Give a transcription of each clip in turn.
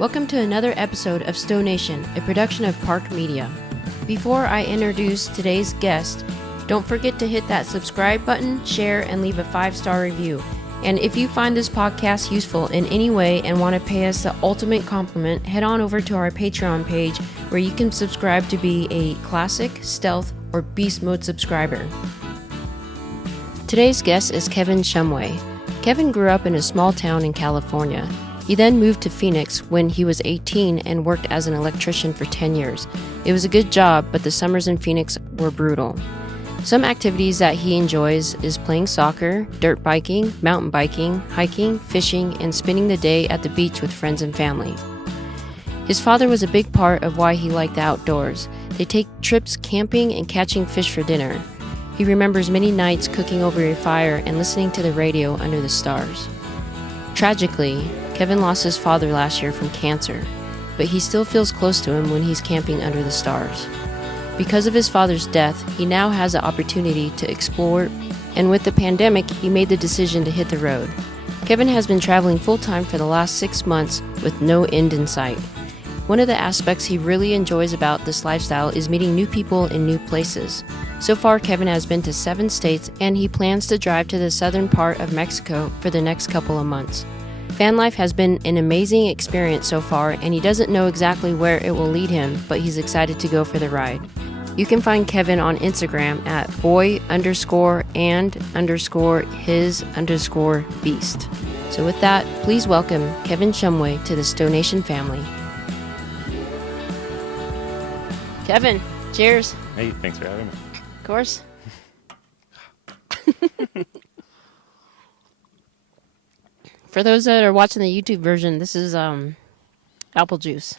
Welcome to another episode of Stowe Nation, a production of Park Media. Before I introduce today's guest, don't forget to hit that subscribe button, share, and leave a 5-star review. And if you find this podcast useful in any way and want to pay us the ultimate compliment, head on over to our Patreon page where you can subscribe to be a Classic, Stealth, or Beast Mode subscriber. Today's guest is Kevin Shumway. Kevin grew up in a small town in California. He then moved to Phoenix when he was 18 and worked as an electrician for 10 years. It was a good job, but the summers in Phoenix were brutal. Some activities that he enjoys is playing soccer, dirt biking, mountain biking, hiking, fishing, and spending the day at the beach with friends and family. His father was a big part of why he liked the outdoors. They take trips camping and catching fish for dinner. He remembers many nights cooking over a fire and listening to the radio under the stars. Tragically, Kevin lost his father last year from cancer, but he still feels close to him when he's camping under the stars. Because of his father's death, he now has the opportunity to explore, and with the pandemic, he made the decision to hit the road. Kevin has been traveling full-time for the last 6 months with no end in sight. One of the aspects he really enjoys about this lifestyle is meeting new people in new places. So far, Kevin has been to 7 states, and he plans to drive to the southern part of Mexico for the next couple of months. Van life has been an amazing experience so far, and he doesn't know exactly where it will lead him, but he's excited to go for the ride. You can find Kevin on Instagram at boy_and_his_beast. So with that, please welcome Kevin Shumway to the Stowe Nation family. Kevin, cheers. Hey, thanks for having me. Of course. For those that are watching the YouTube version, this is apple juice.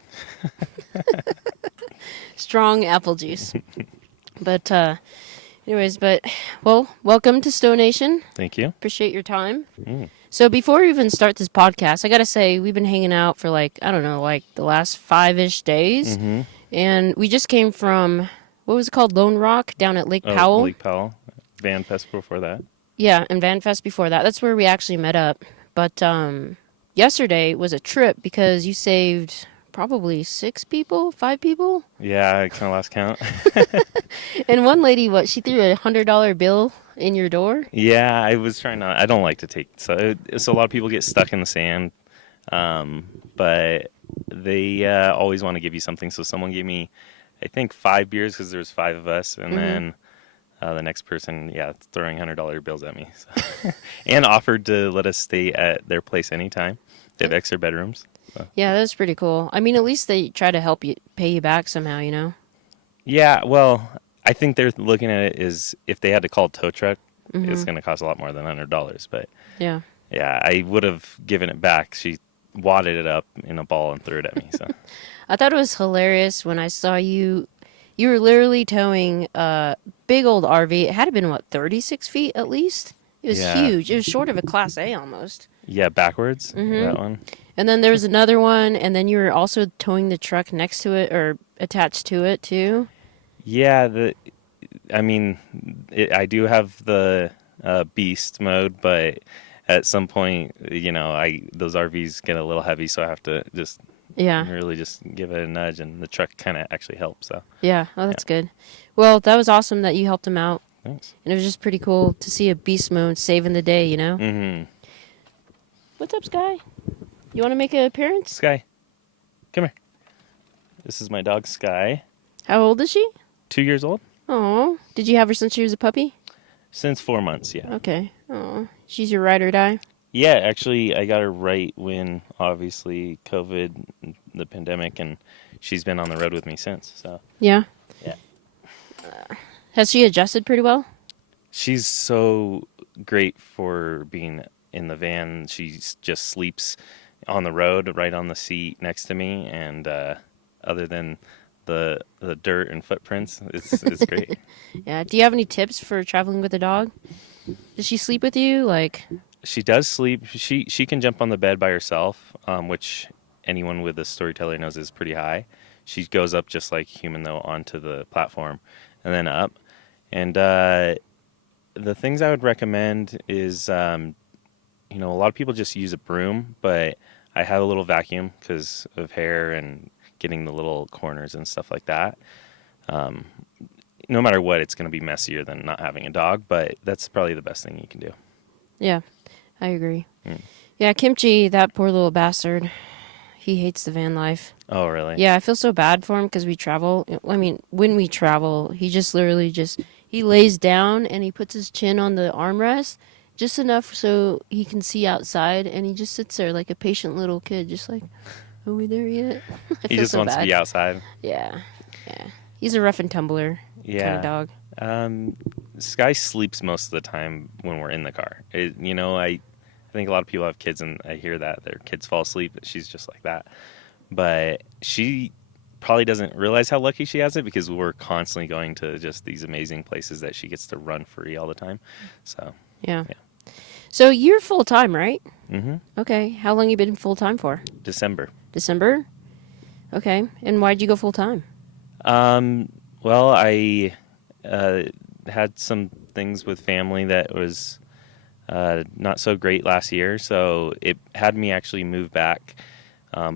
Strong apple juice. But welcome to Stowe Nation. Thank you. Appreciate your time. So before we even start this podcast, I got to say we've been hanging out for the last 5-ish days. Mm-hmm. And we just came from, what was it called? Lone Rock down at Lake Powell. Lake Powell. Van Fest before that. Yeah, and Van Fest before that. That's where we actually met up. But yesterday was a trip because you saved probably 5 people? Yeah, I kind of lost count. And one lady, she threw a $100 bill in your door? Yeah, I was trying not. I don't like to take. So a lot of people get stuck in the sand. But they always want to give you something. So someone gave me, I think, 5 beers because there was 5 of us. And then the next person, throwing $100 bills at me. So. And offered to let us stay at their place anytime. They have extra bedrooms. So. Yeah, that's pretty cool. I mean, at least they try to help you, pay you back somehow, you know? Yeah, well, I think they're looking at it as if they had to call a tow truck, it's going to cost a lot more than $100. But yeah, I would have given it back. She wadded it up in a ball and threw it at me. So I thought it was hilarious when I saw you. You were literally towing a big old RV. It had to have been, 36 feet at least? It was huge. It was short of a Class A almost. Yeah, backwards, that one. And then there was another one, and then you were also towing the truck next to it or attached to it too? Yeah, I do have the beast mode, but at some point, those RVs get a little heavy, so I have to just... really just give it a nudge, and the truck kind of actually helps. So that's good. Well, that was awesome that you helped him out. Thanks. And it was just pretty cool to see a beast mode saving the day, you know? Mm-hmm. What's up, Sky? You want to make an appearance? Sky, come here. This is my dog, Sky. How old is she? 2 years old. Oh, did you have her since she was a puppy? Since 4 months, yeah. Okay. Oh, she's your ride or die? Yeah, actually, I got her right when, obviously, COVID, the pandemic, and she's been on the road with me since. So yeah. Yeah. Has she adjusted pretty well? She's so great for being in the van. She just sleeps on the road, right on the seat next to me, and other than the dirt and footprints, it's great. Yeah. Do you have any tips for traveling with a dog? Does she sleep with you? She does sleep. She can jump on the bed by herself, which anyone with a storyteller knows is pretty high. She goes up just like human, though, onto the platform and then up. And the things I would recommend is, a lot of people just use a broom, but I have a little vacuum because of hair and getting the little corners and stuff like that. No matter what, it's going to be messier than not having a dog, but that's probably the best thing you can do. Yeah, I agree. Yeah, Kimchi, that poor little bastard, he hates the van life. Oh, really? Yeah, I feel so bad for him because we travel. I mean, when we travel, he just literally he lays down and he puts his chin on the armrest just enough so he can see outside, and he just sits there like a patient little kid, just like, are we there yet? He just wants to be outside. Yeah. He's a rough and tumbler kind of dog. Sky sleeps most of the time when we're in the car. I think a lot of people have kids, and I hear that their kids fall asleep. She's just like that. But she probably doesn't realize how lucky she has it because we're constantly going to just these amazing places that she gets to run free all the time. So yeah. So you're full time, right? Mm-hmm. Okay. How long you been full time for? December. Okay. And why'd you go full time? Well, I had some things with family that was not so great last year, so it had me actually move back.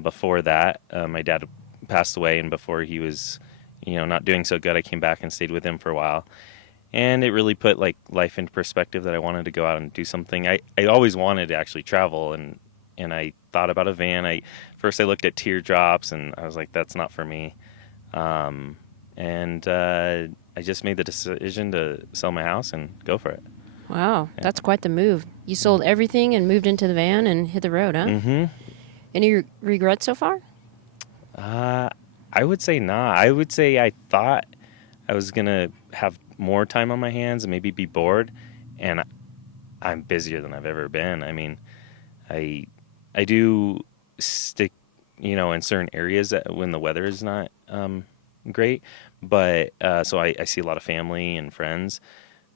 Before that, my dad passed away, and before he was, not doing so good, I came back and stayed with him for a while. And it really put like life into perspective that I wanted to go out and do something. I always wanted to actually travel, and I thought about a van. First I looked at teardrops, and I was like, that's not for me. I just made the decision to sell my house and go for it. Wow, that's quite the move. You sold everything and moved into the van and hit the road, huh? Mm-hmm. Any regrets so far? I would say not. I would say I thought I was going to have more time on my hands and maybe be bored, and I'm busier than I've ever been. I mean, I do stick, in certain areas when the weather is not great, but so I see a lot of family and friends.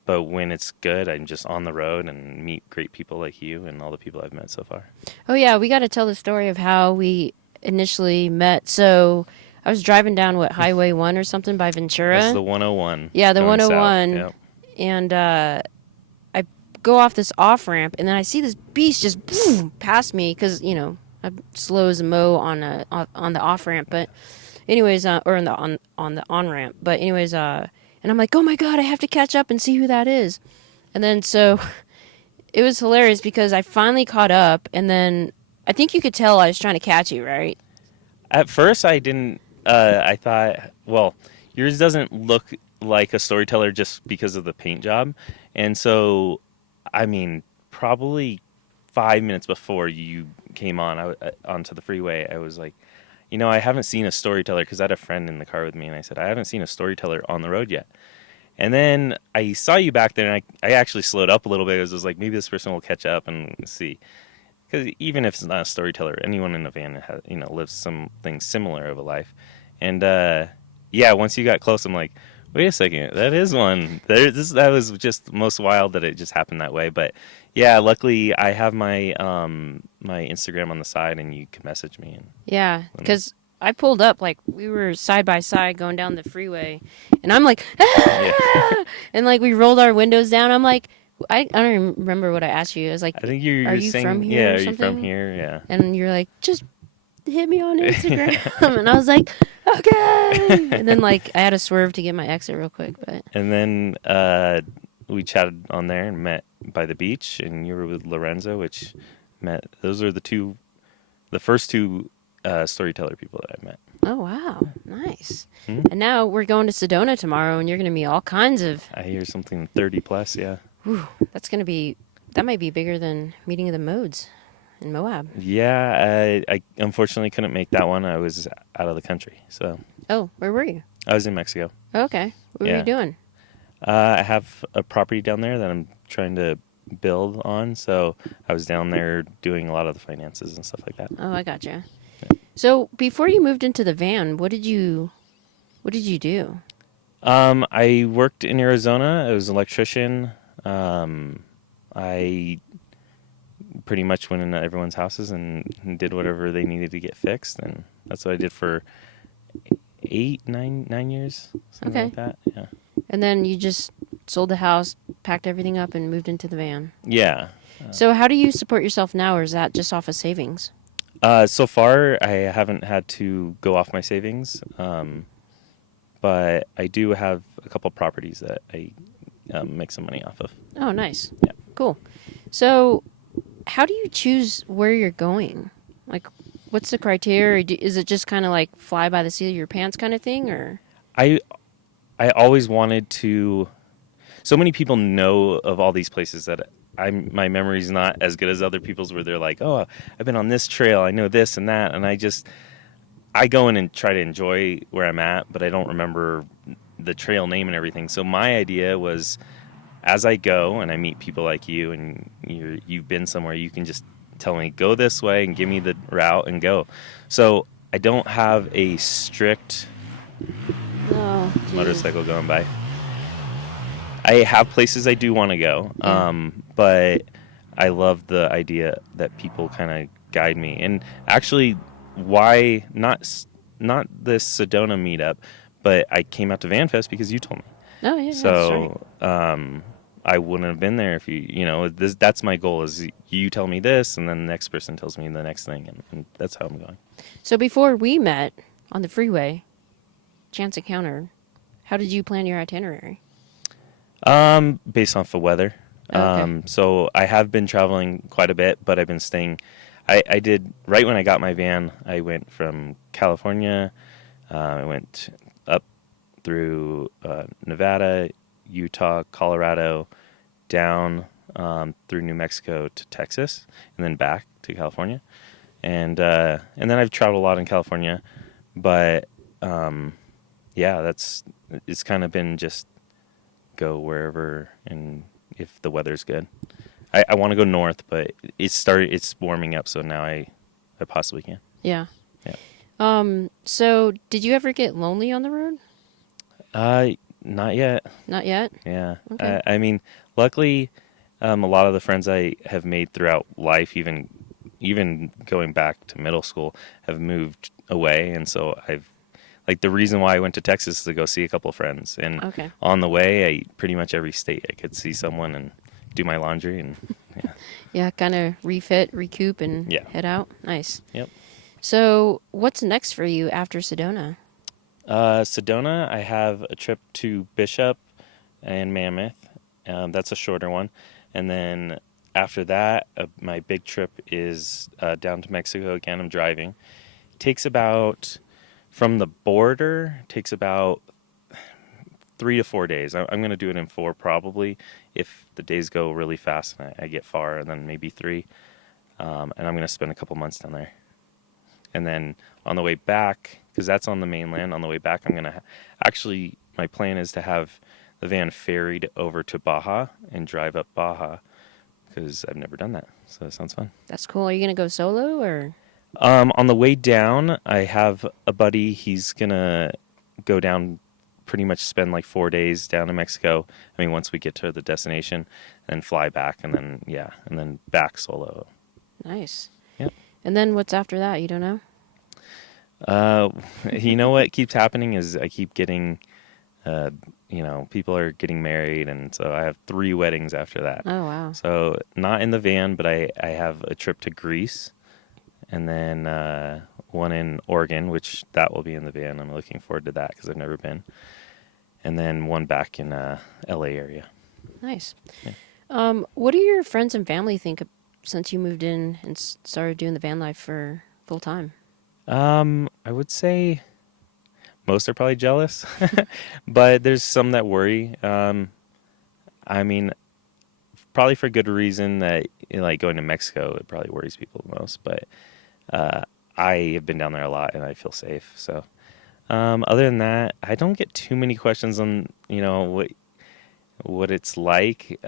But when it's good, I'm just on the road and meet great people like you and all the people I've met so far. Oh, yeah. We got to tell the story of how we initially met. So I was driving down, Highway 1 or something by Ventura? That's the 101. Yeah, the 101. Yep. And I go off this off-ramp, and then I see this beast just boom, past me because, I'm slow as a mow on the off-ramp. But anyways, or on the on-ramp. But anyways, and I'm like, oh my God, I have to catch up and see who that is. And then so it was hilarious because I finally caught up, and then I think you could tell I was trying to catch you, right? At first I didn't, I thought, well, yours doesn't look like a storyteller just because of the paint job. And so, I mean, probably 5 minutes before you came onto the freeway, I was like, I haven't seen a storyteller, because I had a friend in the car with me, and I said, I haven't seen a storyteller on the road yet. And then I saw you back there, and I actually slowed up a little bit. I was like, maybe this person will catch up and see. Because even if it's not a storyteller, anyone in a van has, lives something similar of a life. And once you got close, I'm like, wait a second, that is one. That was just most wild that it just happened that way. But yeah, luckily I have my my Instagram on the side, and you can message me. Yeah, because I pulled up, like, we were side by side going down the freeway, and I'm like, ah! Yeah. And like we rolled our windows down. I'm like, I don't even remember what I asked you. I was like, I think you're are you saying, from here? Yeah, or are something? you from here? Yeah. And you're like, just hit me on Instagram. And I was like, okay. And then like I had to swerve to get my exit real quick, but. And then we chatted on there and met by the beach, and you were with Lorenzo, which met. Those are the first two storyteller people that I met. Oh wow, nice. Mm-hmm. And now we're going to Sedona tomorrow, and you're going to meet all kinds of. I hear something 30 plus, yeah. Whew, that might be bigger than meeting of the Modes in Moab. Yeah, I unfortunately couldn't make that one. I was out of the country, so. Oh, where were you? I was in Mexico. Okay, what were you doing? I have a property down there that I'm trying to build on, so I was down there doing a lot of the finances and stuff like that. Oh, I gotcha. So before you moved into the van, what did you do? I worked in Arizona. I was an electrician. I pretty much went into everyone's houses and did whatever they needed to get fixed, and that's what I did for 9 years, something like that. Yeah. And then you just sold the house, packed everything up, and moved into the van. Yeah. So how do you support yourself now, or is that just off of savings? So far, I haven't had to go off my savings, but I do have a couple properties that I make some money off of. Oh, nice. Yeah. Cool. So, how do you choose where you're going? Like, what's the criteria? Is it just kind of like fly by the seat of your pants kind of thing, or? I I always wanted to. So many people know of all these places that my memory's not as good as other people's, where they're like, "Oh, I've been on this trail. I know this and that," and I go in and try to enjoy where I'm at, but I don't remember the trail name and everything. So my idea was, as I go and I meet people like you, and you've been somewhere, you can just tell me, go this way and give me the route and go. So I don't have a strict Oh, geez. motorcycle going by. I have places I do want to go, Yeah. but I love the idea that people kind of guide me. And actually, why not this Sedona meetup, but I came out to VanFest because you told me. Oh, yeah, that's right. So I wouldn't have been there if that's my goal, is you tell me this, and then the next person tells me the next thing, and that's how I'm going. So before we met on the freeway, chance encounter, how did you plan your itinerary? Based off the weather. Okay. So I have been traveling quite a bit, but I've been staying. I did, right when I got my van, I went from California. I went up through Nevada, Utah, Colorado, down through New Mexico to Texas, and then back to California. And then I've traveled a lot in California, but yeah, it's kind of been just go wherever, and if the weather's good. I want to go north, but it's warming up, so now I possibly can. Yeah. Yeah. So did you ever get lonely on the road? Not yet. Not yet? Yeah. Okay. I mean, luckily, a lot of the friends I have made throughout life, even going back to middle school, have moved away, and so like, the reason why I went to Texas is to go see a couple of friends, and Okay. on the way, pretty much every state I could see someone and do my laundry, and yeah. Yeah, kind of refit, recoup, and Yeah. head out. Nice. Yep. So what's next for you after Sedona? Sedona, I have a trip to Bishop and Mammoth. That's a shorter one, and then after that, my big trip is down to Mexico again. I'm driving. Takes about From the border, takes about 3 to 4 days. I'm going to do it in 4 probably, if the days go really fast and I get far, and then maybe 3. And I'm going to spend a couple months down there. And then on the way back, because that's on the mainland, on the way back, I'm going to actually, my plan is to have the van ferried over to Baja and drive up Baja, because I've never done that. So that sounds fun. That's cool. Are you going to go solo or? On the way down, I have a buddy. He's gonna go down, pretty much spend like 4 days down in Mexico. I mean, once we get to the destination, and fly back, and then back solo. Nice. Yep. And then what's after that? You don't know? You know what keeps happening is I keep getting, people are getting married, and so I have 3 weddings after that. Oh, wow. So not in the van, but I have a trip to Greece. And then one in Oregon, which that will be in the van. I'm looking forward to that because I've never been. And then one back in LA area. Nice. Yeah. What do your friends and family think since you moved in and started doing the van life for full time? I would say most are probably jealous, but there's some that worry. I mean, probably for good reason, that like going to Mexico, it probably worries people the most, but I have been down there a lot and I feel safe. So, other than that, I don't get too many questions on, what it's like.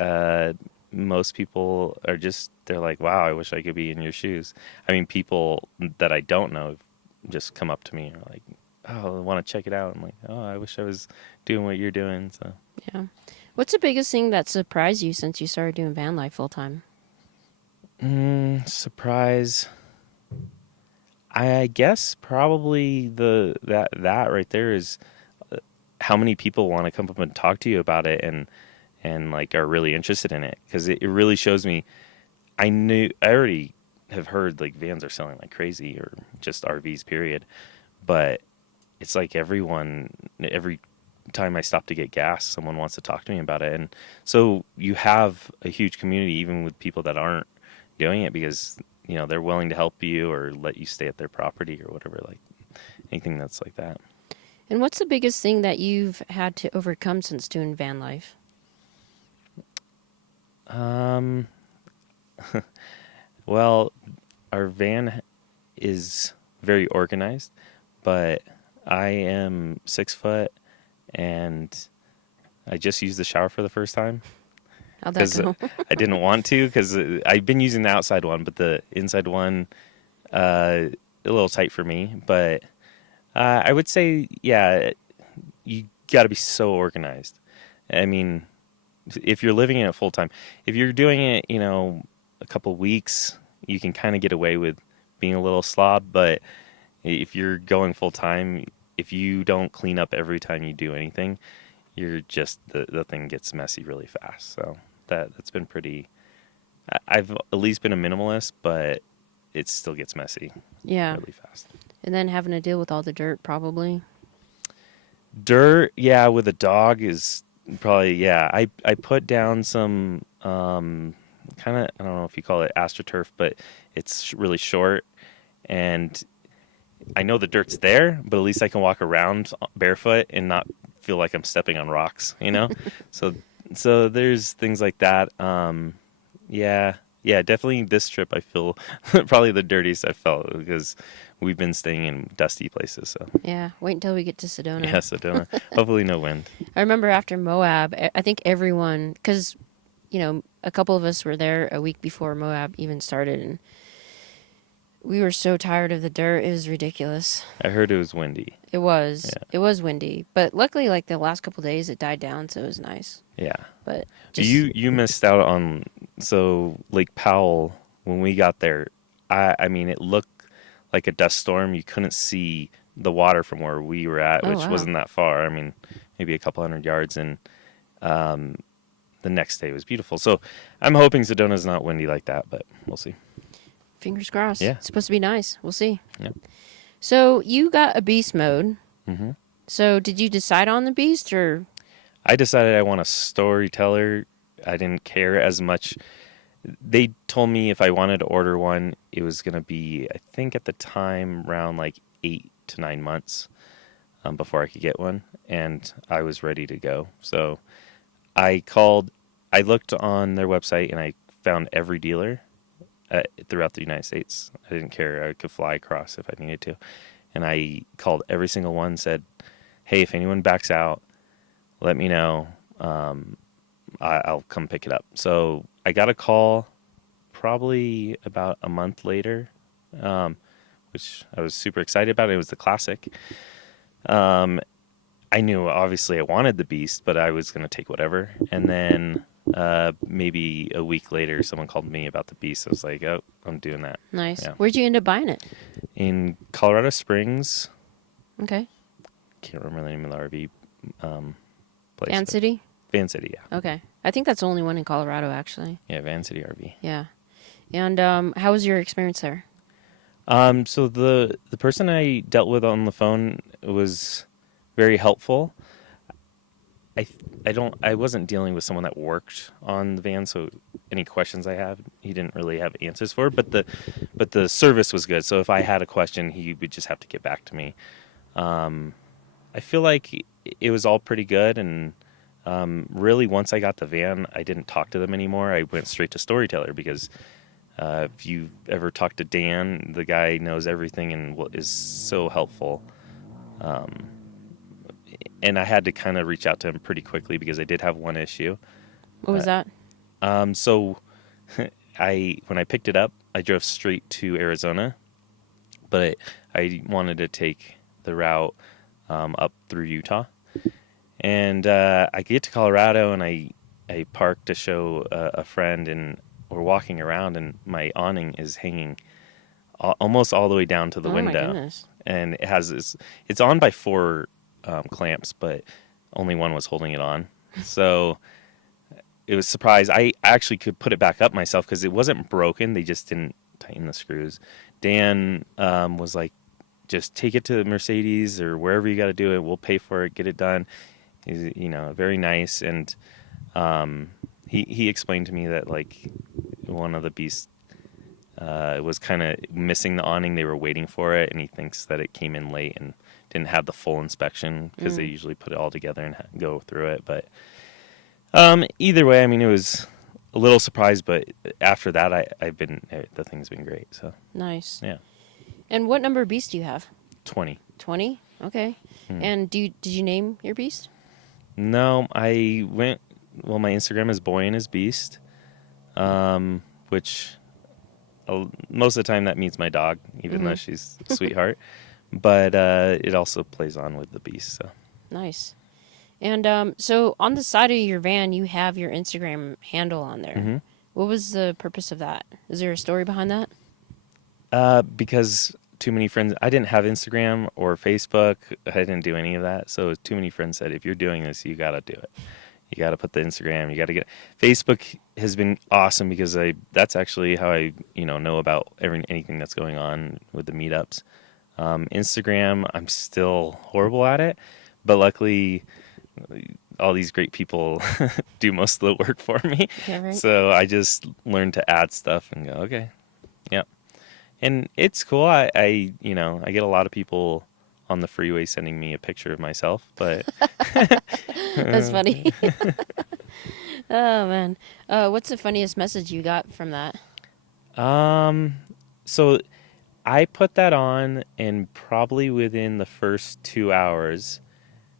Most people are they're like, wow, I wish I could be in your shoes. I mean, people that I don't know just come up to me and are like, oh, I want to check it out. I'm like, oh, I wish I was doing what you're doing. So, Yeah. What's the biggest thing that surprised you since you started doing van life full time? surprise. I guess probably that right there is how many people want to come up and talk to you about it, and like are really interested in it, because it really shows me I already have heard like vans are selling like crazy, or just RVs period. But it's like every time I stop to get gas, someone wants to talk to me about it. And so you have a huge community, even with people that aren't doing it, because, you know, they're willing to help you or let you stay at their property or whatever, like anything that's like that. And what's the biggest thing that you've had to overcome since doing van life? Well, our van is very organized, but I am 6 foot and I just used the shower for the first time. How'd that go? I didn't want to, because I've been using the outside one, but the inside one, a little tight for me. But I would say, yeah, you got to be so organized. I mean, if you're living in it full time, if you're doing it, you know, a couple weeks, you can kind of get away with being a little slob. But if you're going full time, if you don't clean up every time you do anything, you're just, the thing gets messy really fast. So that's been pretty, I've at least been a minimalist, but it still gets messy really fast. And then having to deal with all the dirt, probably. Dirt, yeah, with a dog is probably, yeah. I put down some kind of, I don't know if you call it AstroTurf, but it's really short, and I know the dirt's there, but at least I can walk around barefoot and not feel like I'm stepping on rocks, you know? So there's things like that. Yeah, definitely this trip I feel probably the dirtiest I felt, because we've been staying in dusty places. So Yeah, wait until we get to Sedona. yeah, Sedona. Hopefully no wind. I remember after Moab, I think everyone, because, you know, a couple of us were there a week before Moab even started, and we were so tired of the dirt. It was ridiculous. I heard it was windy. It was. Yeah. It was windy. But luckily, like, the last couple of days, it died down, so it was nice. Yeah. But just, You missed out on, so Lake Powell, when we got there, I mean, it looked like a dust storm. You couldn't see the water from where we were at, which wasn't that far. I mean, maybe a couple hundred yards. And the next day was beautiful. So I'm hoping Sedona's not windy like that, but we'll see. Fingers crossed. Yeah. It's supposed to be nice. We'll see. Yep. So you got a beast mode. Mm-hmm. So did you decide on the beast, or? I decided I want a storyteller. I didn't care as much. They told me if I wanted to order one, it was going to be, I think at the time, around like 8 to 9 months before I could get one. And I was ready to go. So I looked on their website and I found every dealer throughout the United States. I didn't care. I could fly across if I needed to. And I called every single one, said, hey, if anyone backs out, let me know. I'll come pick it up. So I got a call probably about a month later, which I was super excited about. It was the Classic. I knew obviously I wanted the Beast, but I was going to take whatever. And then maybe a week later, someone called me about the Beast. I was like, oh, I'm doing that. Nice. Yeah. Where'd you end up buying it? In Colorado Springs. Okay. Can't remember the name of the RV place. Van City? Van City, yeah. Okay. I think that's the only one in Colorado, actually. Yeah, Van City RV. Yeah. And how was your experience there? So the person I dealt with on the phone was very helpful. I wasn't dealing with someone that worked on the van, so any questions I have, he didn't really have answers for. But the service was good. So if I had a question, he would just have to get back to me. I feel like it was all pretty good, and really once I got the van, I didn't talk to them anymore. I went straight to Storyteller, because if you ever talk to Dan, the guy knows everything and is so helpful. And I had to kind of reach out to him pretty quickly because I did have one issue. What was that? So when I picked it up, I drove straight to Arizona, but I wanted to take the route up through Utah. And I get to Colorado, and I parked to show a friend, and we're walking around, and my awning is hanging almost all the way down to the window. My goodness. And it has this, it's on by 4 clamps, but only one was holding it on. So it was a surprise. I actually could put it back up myself because it wasn't broken. They just didn't tighten the screws. Dan was like, just take it to Mercedes or wherever you got to do it. We'll pay for it. Get it done. He's, very nice. And he explained to me that like one of the beasts was kind of missing the awning. They were waiting for it, and he thinks that it came in late and didn't have the full inspection because they usually put it all together and go through it. But either way, I mean, it was a little surprised, but after that, the thing's been great. So nice. Yeah. And what number beast do you have? 20. 20? Okay. And did you name your beast? No, my Instagram is Boy and His Beast, which most of the time that means my dog, even though she's a sweetheart. But it also plays on with the beast. So nice. And so on the side of your van, you have your Instagram handle on there. Mm-hmm. What was the purpose of that? Is there a story behind that? Because too many friends, I didn't have Instagram or Facebook. I didn't do any of that. So too many friends said, if you're doing this, you got to do it. You got to put the Instagram. You got to get Facebook has been awesome because that's actually how I know about anything that's going on with the meetups. Instagram, I'm still horrible at it, but luckily all these great people do most of the work for me. Yeah, right. So I just learned to add stuff and go, okay, yeah. And it's cool. I get a lot of people on the freeway sending me a picture of myself, but that's funny. Oh man, what's the funniest message you got from that? So I put that on, and probably within the first 2 hours,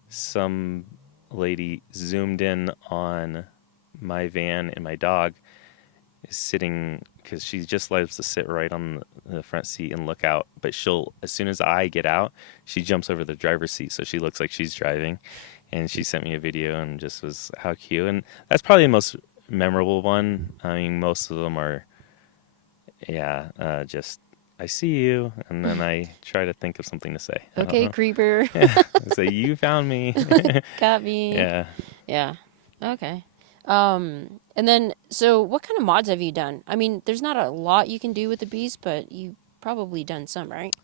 some lady zoomed in on my van, and my dog is sitting, because she just loves to sit right on the front seat and look out. But as soon as I get out, she jumps over the driver's seat, so she looks like she's driving. And she sent me a video and just was, how cute. And that's probably the most memorable one. I mean, most of them are, just, I see you, and then I try to think of something to say. Okay, creeper. I say, you found me. Got me. Yeah. Yeah. Okay. And then, so what kind of mods have you done? I mean, there's not a lot you can do with the beast, but you've probably done some, right?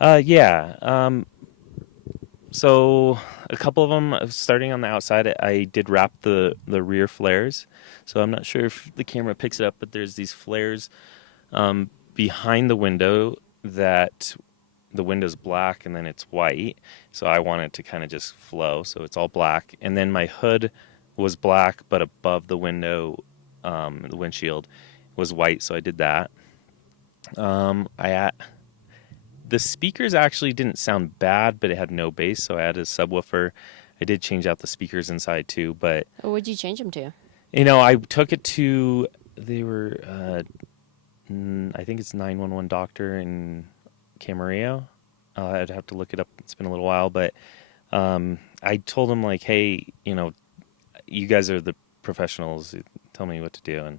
Yeah. So a couple of them, starting on the outside, I did wrap the rear flares. So I'm not sure if the camera picks it up, but there's these flares behind the window that the window's black and then it's white. So I want it to kind of just flow. So it's all black. And then my hood was black, but above the window, the windshield was white. So I did that. The speakers actually didn't sound bad, but it had no bass, so I added a subwoofer. I did change out the speakers inside too, but... What would you change them to? I took it to... They were... I think it's 911 Doctor in Camarillo. I'd have to look it up. It's been a little while, but I told him, like, hey, you guys are the professionals. Tell me what to do.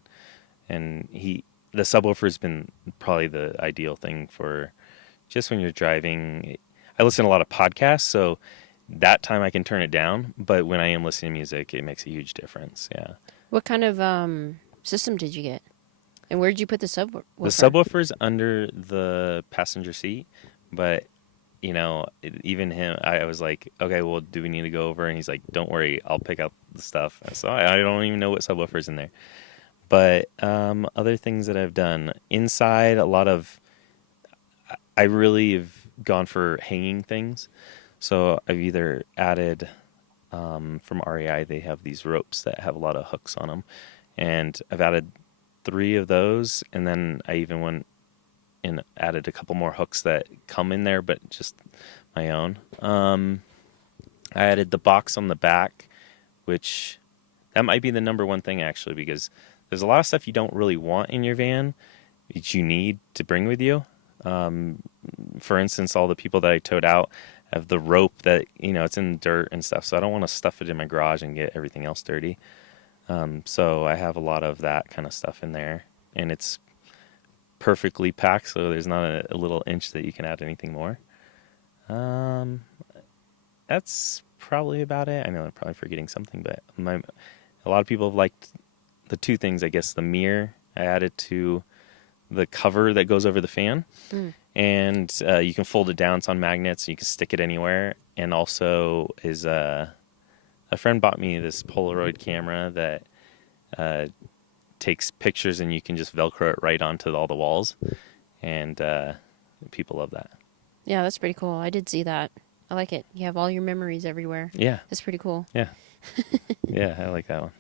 And the subwoofer has been probably the ideal thing for... Just when you're driving, I listen to a lot of podcasts, so that time I can turn it down. But when I am listening to music, it makes a huge difference. Yeah. What kind of system did you get? And where did you put the subwoofer? The subwoofer's under the passenger seat, but even him, I was like, okay, well, do we need to go over? And he's like, don't worry, I'll pick up the stuff. So I don't even know what subwoofer's in there. But other things that I've done inside, I really have gone for hanging things. So I've either added, from REI, they have these ropes that have a lot of hooks on them. And I've added 3 of those. And then I even went and added a couple more hooks that come in there, but just my own. I added the box on the back, which that might be the number one thing, actually, because there's a lot of stuff you don't really want in your van that you need to bring with you. For instance, all the people that I towed out have the rope that, it's in dirt and stuff. So I don't want to stuff it in my garage and get everything else dirty. So I have a lot of that kind of stuff in there, and it's perfectly packed. So there's not a little inch that you can add anything more. That's probably about it. I know I'm probably forgetting something, but a lot of people have liked the two things, I guess, the mirror I added to the cover that goes over the fan. And you can fold it down. It's on magnets. You can stick it anywhere. And also is a friend bought me this Polaroid camera that takes pictures, and you can just Velcro it right onto all the walls. And people love that. Yeah, that's pretty cool. I did see that. I like it. You have all your memories everywhere. Yeah. That's pretty cool. Yeah. Yeah, I like that one.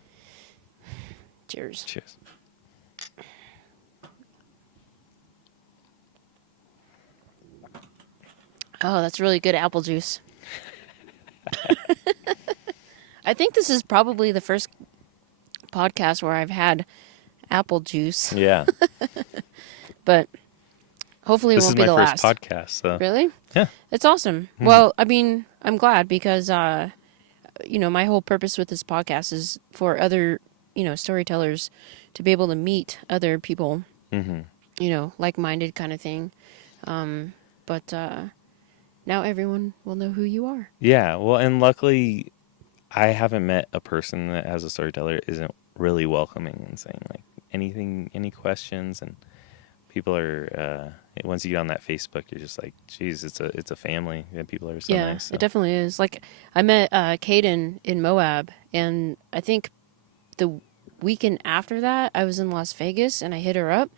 Cheers. Cheers. Oh, that's really good apple juice. I think this is probably the first podcast where I've had apple juice. Yeah. But hopefully it won't be the last. This is my first podcast. So. Really? Yeah. It's awesome. Mm-hmm. Well, I mean, I'm glad because, my whole purpose with this podcast is for other, storytellers to be able to meet other people, like-minded kind of thing. But now everyone will know who you are. Yeah. Well, and luckily, I haven't met a person that as a storyteller isn't really welcoming and saying like any questions, and people are once you get on that Facebook, you're just like, geez, it's a family, and people are so nice. So. It definitely is. Like I met Kaden in Moab, and I think the weekend after that I was in Las Vegas, and I hit her up,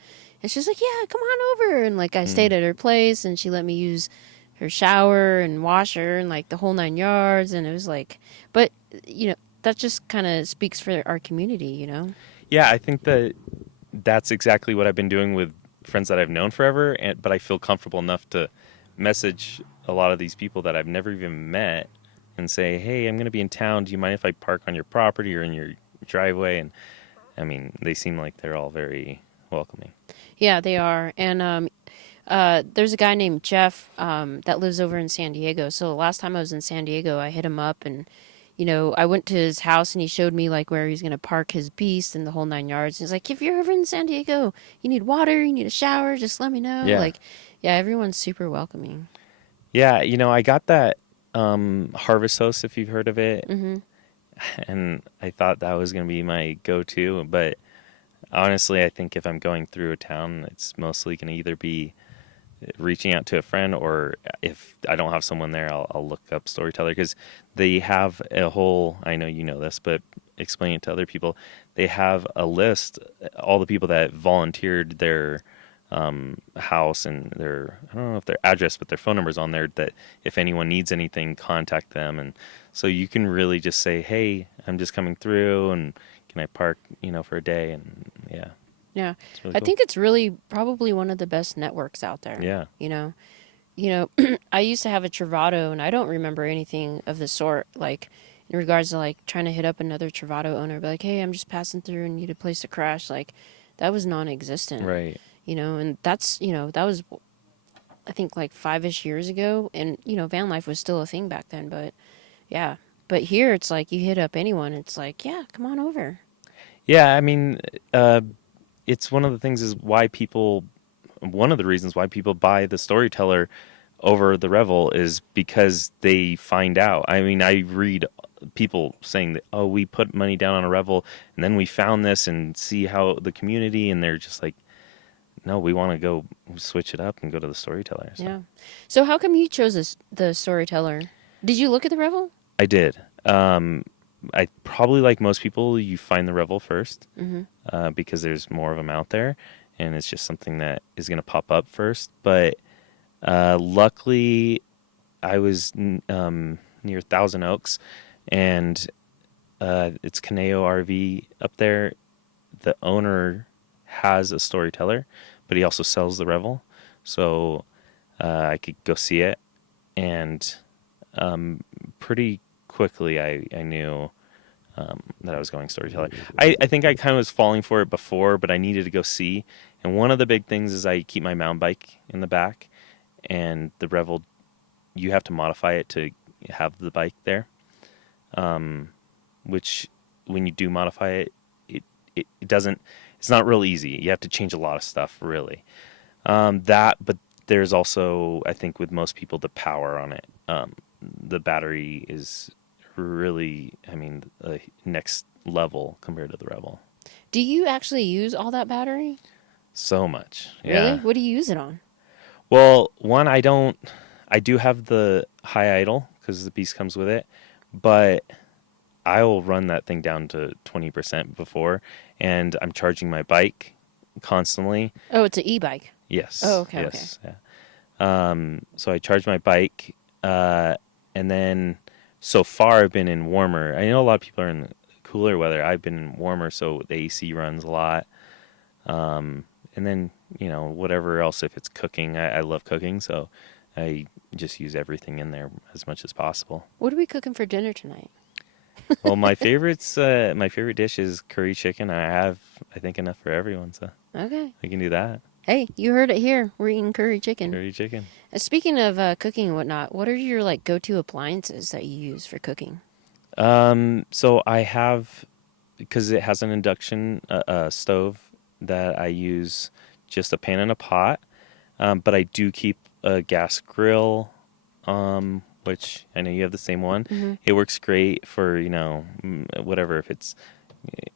and she's like, yeah, come on over, and like I stayed at her place, and she let me use her shower and washer and like the whole 9 yards, and it was like, but that just kind of speaks for our community, Yeah, I think that's exactly what I've been doing with friends that I've known forever, but I feel comfortable enough to message a lot of these people that I've never even met and say, hey, I'm going to be in town. Do you mind if I park on your property or in your driveway? And I mean, they seem like they're all very welcoming. Yeah, they are. And there's a guy named Jeff that lives over in San Diego. So the last time I was in San Diego, I hit him up, and I went to his house, and he showed me like where he's going to park his beast and the whole 9 yards. He's like, if you're ever in San Diego, you need water, you need a shower, just let me know. Yeah, everyone's super welcoming. Yeah, I got that Harvest Host, if you've heard of it. Mm-hmm. And I thought that was going to be my go-to. But honestly, I think if I'm going through a town, it's mostly going to either be reaching out to a friend, or if I don't have someone there, I'll look up Storyteller, because they have a whole, I know you know this, but explain it to other people. They have a list, all the people that volunteered their house and I don't know if their address, but their phone number's on there, that if anyone needs anything, contact them. And so you can really just say, hey, I'm just coming through, and can I park, for a day? And yeah. Yeah, really cool. I think it's really probably one of the best networks out there. Yeah. I used to have a Travato, and I don't remember anything of the sort, like in regards to like trying to hit up another Travato owner, be like, hey, I'm just passing through and need a place to crash. Like that was non-existent. Right. And that's, that was, I think like 5-ish years ago. And, van life was still a thing back then, but yeah. But here it's like you hit up anyone. It's like, yeah, come on over. Yeah. I mean, it's one of the things is why one of the reasons why people buy the Storyteller over the Revel is because they find out. I mean, I read people saying that, oh, we put money down on a Revel and then we found this and see how the community, and they're just like, no, we want to go switch it up and go to the Storyteller. So. Yeah. So how come you chose the Storyteller? Did you look at the Revel? I did. I probably, like most people, you find the Revel first, because there's more of them out there, and it's just something that is going to pop up first. But luckily, I was near Thousand Oaks, and it's Caneo RV up there. The owner has a Storyteller, but he also sells the Revel, so I could go see it, and pretty quickly I knew that I was going Storyteller. I think I kind of was falling for it before, but I needed to go see. And one of the big things is I keep my mountain bike in the back, and the Revel, you have to modify it to have the bike there, which when you do modify it, it doesn't, it's not real easy. You have to change a lot of stuff, really. But there's also, I think with most people, the power on it. The battery is really, next level compared to the Revel. Do you actually use all that battery? So much. Really? Yeah. What do you use it on? Well, one, I do have the high idle because the Beast comes with it, but I will run that thing down to 20% before, and I'm charging my bike constantly. Oh, it's an e-bike. Yes. Oh, okay, Yes. Yeah. So I charge my bike, and then so far I've been in warmer. I know a lot of people are in cooler weather. I've been in warmer, so the AC runs a lot. And then, whatever else, if it's cooking, I love cooking, so I just use everything in there as much as possible. What are we cooking for dinner tonight? Well, my favorite dish is curry chicken. I have, I think, enough for everyone, so Okay. we can do that. Hey, you heard it here. We're eating curry chicken. Curry chicken. Speaking of cooking and whatnot, what are your like go-to appliances that you use for cooking? So I have, because it has an induction stove, that I use just a pan and a pot. But I do keep a gas grill, which I know you have the same one. Mm-hmm. It works great for, whatever, if it's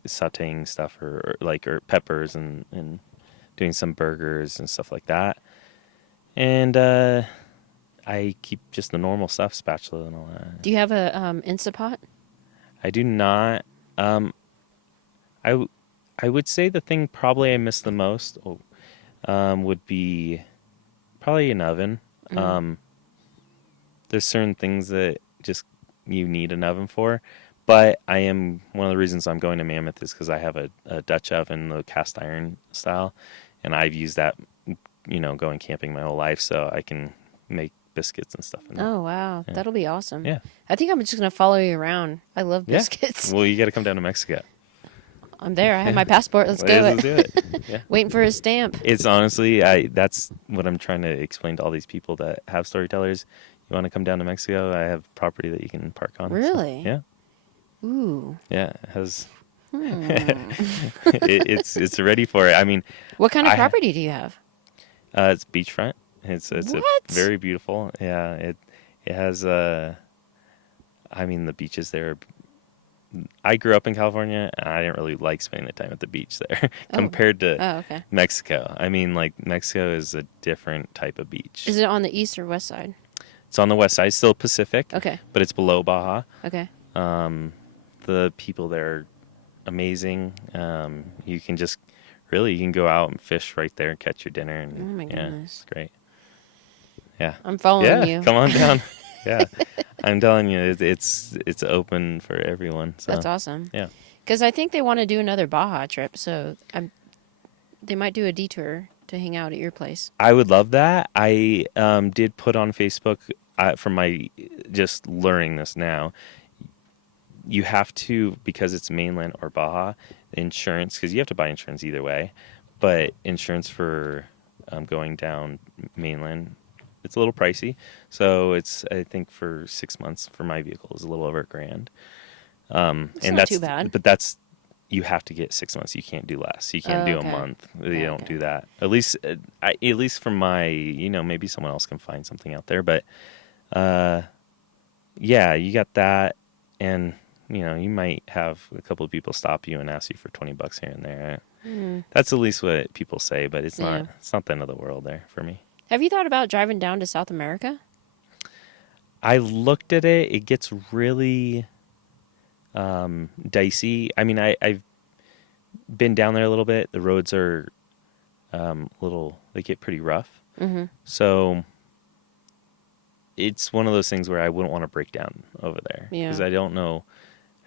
sauteing stuff or peppers and doing some burgers and stuff like that. And I keep just the normal stuff, spatula and all that. Do you have a Instapot? I do not. I would say the thing probably I miss the most would be probably an oven. Mm-hmm. There's certain things that just you need an oven for, but one of the reasons I'm going to Mammoth is because I have a Dutch oven, the cast iron style, and I've used that, going camping my whole life, so I can make biscuits and stuff in there. Oh, wow. Yeah. That'll be awesome. Yeah. I think I'm just going to follow you around. I love biscuits. Well, you got to come down to Mexico. I'm there. I have my passport. Let's go. Let's do it. Yeah. Waiting for a stamp. It's honestly, that's what I'm trying to explain to all these people that have storytellers. You want to come down to Mexico? I have property that you can park on. Really? So, yeah. Ooh. Yeah, it has. It's ready for it. I mean, what kind of property do you have? It's beachfront. It's What? very beautiful. Yeah, it has. I mean, the beaches there. I grew up in California, and I didn't really like spending the time at the beach there compared to okay. Mexico. I mean, like, Mexico is a different type of beach. Is it on the east or west side? It's on the west side, still Pacific. Okay. But it's below Baja. Okay. The people there are amazing. You can go out and fish right there and catch your dinner. And, Oh my goodness. It's great. Yeah. I'm following you. Come on down. Yeah. I'm telling you, it's open for everyone. So. That's awesome. Yeah. Because I think they want to do another Baja trip, so they might do a detour to hang out at your place. I would love that. I did put on Facebook from my just learning this now. You have to, because it's mainland or Baja, insurance, because you have to buy insurance either way, but insurance for going down mainland, it's a little pricey. So it's, I think, for 6 months for my vehicle is a little over $1,000. It's not too bad. But you have to get 6 months. You can't do less. You can't do a month. You don't do that. At least from my, maybe someone else can find something out there. But yeah, you got that, and you might have a couple of people stop you and ask you for $20 here and there. That's at least what people say, but it's not. It's not the end of the world there for me. Have you thought about driving down to South America? I looked at it. It gets really dicey. I mean, I've been down there a little bit. The roads are they get pretty rough. Mm-hmm. So it's one of those things where I wouldn't want to break down over there because I don't know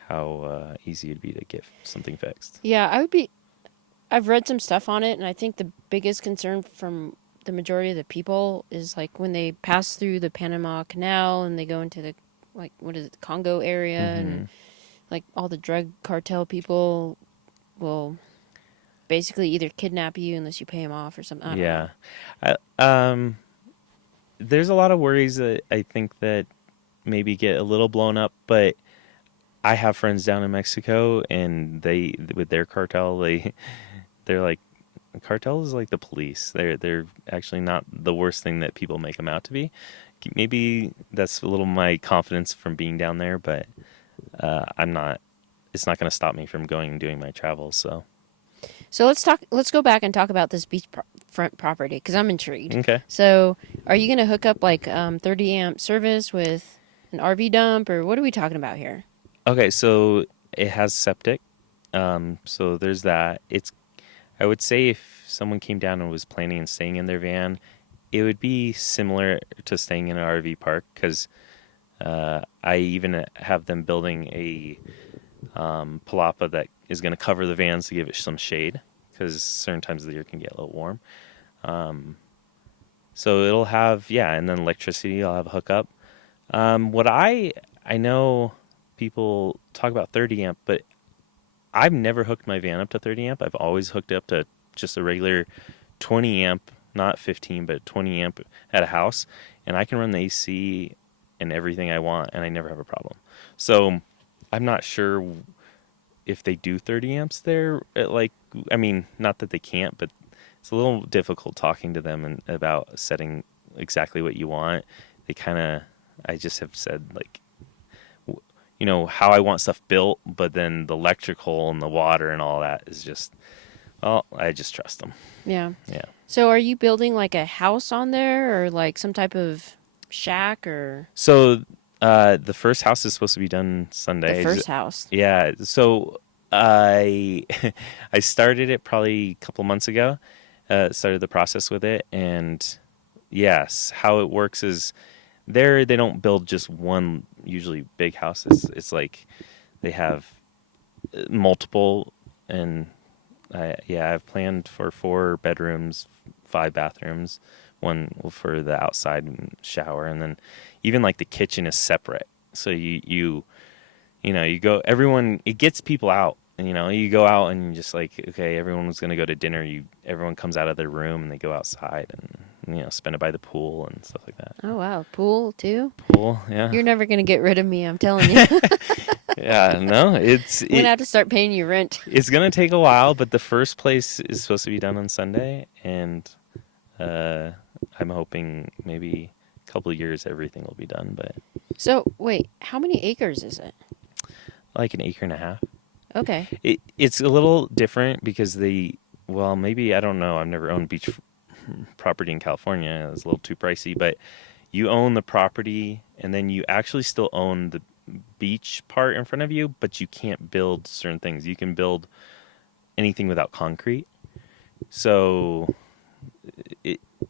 how easy it'd be to get something fixed. Yeah, I've read some stuff on it, and I think the biggest concern from the majority of the people is like when they pass through the Panama Canal and they go into the Congo area, and like all the drug cartel people will basically either kidnap you unless you pay them off or something. I don't know. There's a lot of worries that I think that maybe get a little blown up, but I have friends down in Mexico, and with their cartel, they're like, the cartel is like the police. They're actually not the worst thing that people make them out to be. Maybe that's a little my confidence from being down there, but I'm not. It's not going to stop me from going and doing my travels. So So let's go back and talk about this beachfront property because I'm intrigued. Okay. So are you going to hook up like 30 amp service with an RV dump, or what are we talking about here? Okay, so it has septic. So there's that. I would say if someone came down and was planning on staying in their van, it would be similar to staying in an RV park because I even have them building a palapa that is going to cover the vans to give it some shade because certain times of the year can get a little warm. So it'll have, yeah, and then electricity, I'll have a hookup. What I know people talk about 30 amp, but I've never hooked my van up to 30 amp. I've always hooked it up to just a regular 20 amp, not 15, but 20 amp at a house. And I can run the AC and everything I want, and I never have a problem. So I'm not sure if they do 30 amps there. I mean, not that they can't, but it's a little difficult talking to them and about setting exactly what you want. I just have said, like, you know, how I want stuff built, but then the electrical and the water and all that is just, well, I just trust them. Yeah. Yeah. So are you building like a house on there or like some type of shack or? So the first house is supposed to be done Sunday. The first house. Yeah. So I I started it probably a couple months ago. Started the process with it, and yes, how it works is they don't build just one usually big house. It's like they have multiple, and I've planned for 4 bedrooms, 5 bathrooms, one for the outside shower, and then even like the kitchen is separate. So you go, everyone, it gets people out. And, you know, you go out and just like, okay, everyone was going to go to dinner. Everyone comes out of their room and they go outside and, you know, spend it by the pool and stuff like that. Oh, wow. Pool, too? Pool, yeah. You're never going to get rid of me, I'm telling you. Yeah, no, I'm going to have to start paying you rent. It's going to take a while, but the first place is supposed to be done on Sunday. And I'm hoping maybe a couple of years everything will be done. But So, wait, how many acres is it? like an acre and a half. Okay. It's a little different because maybe, I don't know. I've never owned beach property in California. It's a little too pricey, but you own the property and then you actually still own the beach part in front of you, but you can't build certain things. You can build anything without concrete. So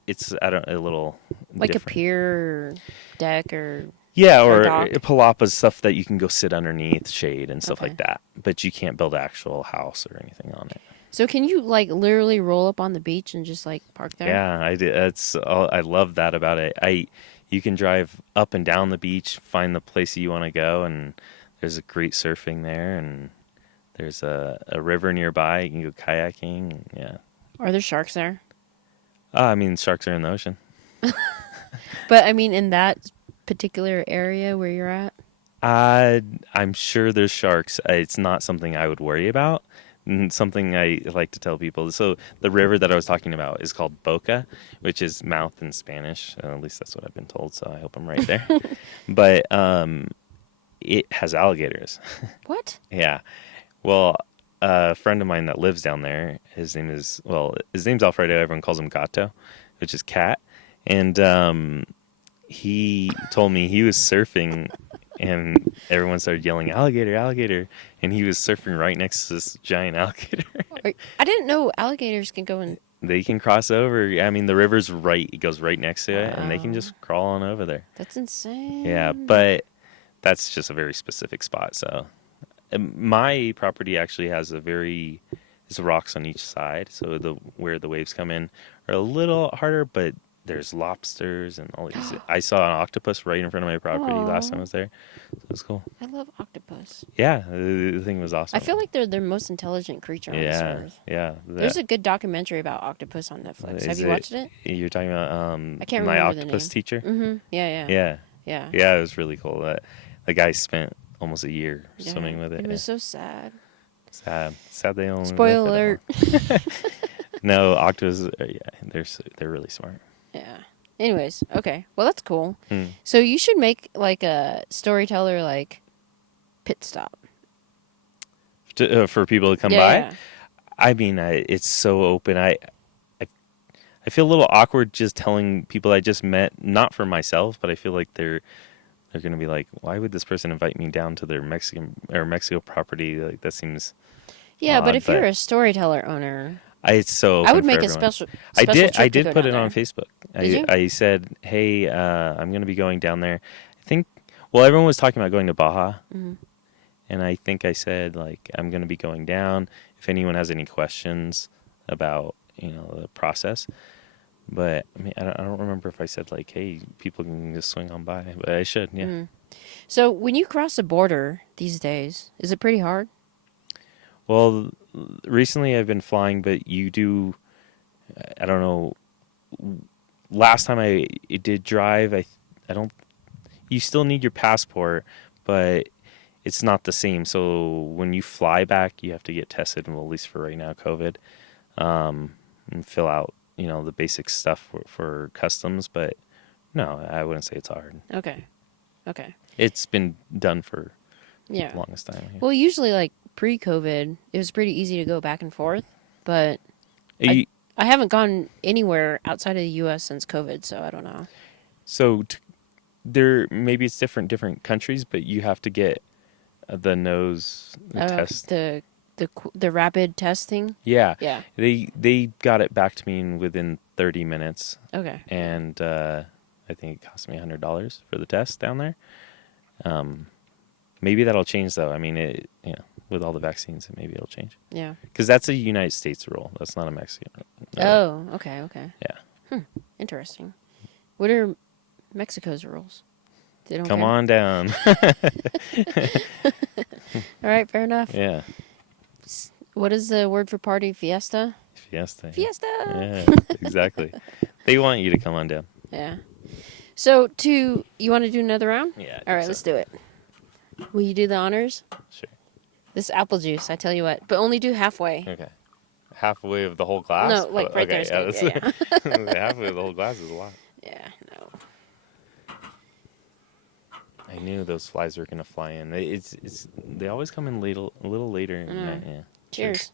it's a little like different. A pier deck or... Yeah, or dock. palapas, stuff that you can go sit underneath, shade and stuff Okay. like that. But you can't build an actual house or anything on it. So can you like literally roll up on the beach and just like park there? Yeah, I did. I love that about it. You can drive up and down the beach, find the place you want to go, and there's a great surfing there, and there's a river nearby. You can go kayaking. Yeah. Are there sharks there? I mean, sharks are in the ocean. But I mean, in that particular area where you're at? I'm sure there's sharks. It's not something I would worry about. Something I like to tell people. So the river that I was talking about is called Boca, which is mouth in Spanish. At least that's what I've been told. So I hope I'm right there. But it has alligators. What? Yeah. Well, a friend of mine that lives down there, his name's Alfredo. Everyone calls him Gato, which is cat. And he told me he was surfing and everyone started yelling, alligator, alligator. And he was surfing right next to this giant alligator. I didn't know alligators can go in. They can cross over. I mean, the river's it goes right next to it, and they can just crawl on over there. That's insane. Yeah, but that's just a very specific spot. So my property actually has there's rocks on each side. So where the waves come in are a little harder, but there's lobsters and all these. I saw an octopus right in front of my property last time I was there. So it was cool. I love octopus. Yeah, the thing was awesome. I feel like they're the most intelligent creature on this earth. Yeah. There's a good documentary about octopus on Netflix. Have you watched it? You're talking about I can't My remember the Octopus name. Teacher? Mm-hmm. Yeah. Yeah, it was really cool. The guy spent almost a year swimming with it. It was so sad. Sad they only Spoiler alert. No, octopus, they're really smart. Yeah. Anyways, okay. Well, that's cool. So you should make like a storyteller like pit stop For people to come by. Yeah. I mean, it's so open. I I feel a little awkward just telling people I just met, not for myself, but I feel like they're gonna be like, why would this person invite me down to their Mexico property? Like that seems Yeah, but odd. if you're But a storyteller owner, it's so I open would for make a everyone. special I trip to did go put down it on there. Facebook. Did you? I said, hey, I'm gonna be going down there. I think. Well, everyone was talking about going to Baja, Hmm. and I think I said like I'm gonna be going down. If anyone has any questions about the process, but I mean I don't remember if I said like, hey, people can just swing on by, but I should, yeah. Hmm. So when you cross the border these days, is it pretty hard? Well, recently I've been flying, but you do. I don't know. Last time I did drive, I don't. You still need your passport, but it's not the same. So when you fly back, you have to get tested. Well, at least for right now, COVID, and fill out the basic stuff for customs. But no, I wouldn't say it's hard. Okay. Okay. It's been done for Yeah. the longest time. Yeah. Well, usually like pre-COVID, it was pretty easy to go back and forth, but You- I haven't gone anywhere outside of the U.S. since COVID, so I don't know. so there maybe it's different countries, but you have to get the test. The rapid testing. Yeah, Yeah. they got it back to me within 30 minutes, Okay. and I think it cost me $100 for the test down there. Maybe that'll change though. I mean, with all the vaccines, maybe it'll change Yeah. because that's a United States rule. That's not a Mexican rule. Oh. Okay. Okay. Yeah. Interesting. What are Mexico's rules? They don't Come care? on down. All right. Fair enough. Yeah. What is the word for party? Fiesta. Fiesta. Fiesta. Yeah, exactly. They want you to come on down. Yeah. So you want to do another round? Yeah. All right. Let's do it. Will you do the honors? Sure. This apple juice, I tell you what, but only do halfway. Okay. Halfway of the whole glass? No, like right there. Okay, Yeah. halfway of the whole glass is a lot. Yeah, no. I knew those flies were gonna fly in. They always come in a little later. Yeah. Cheers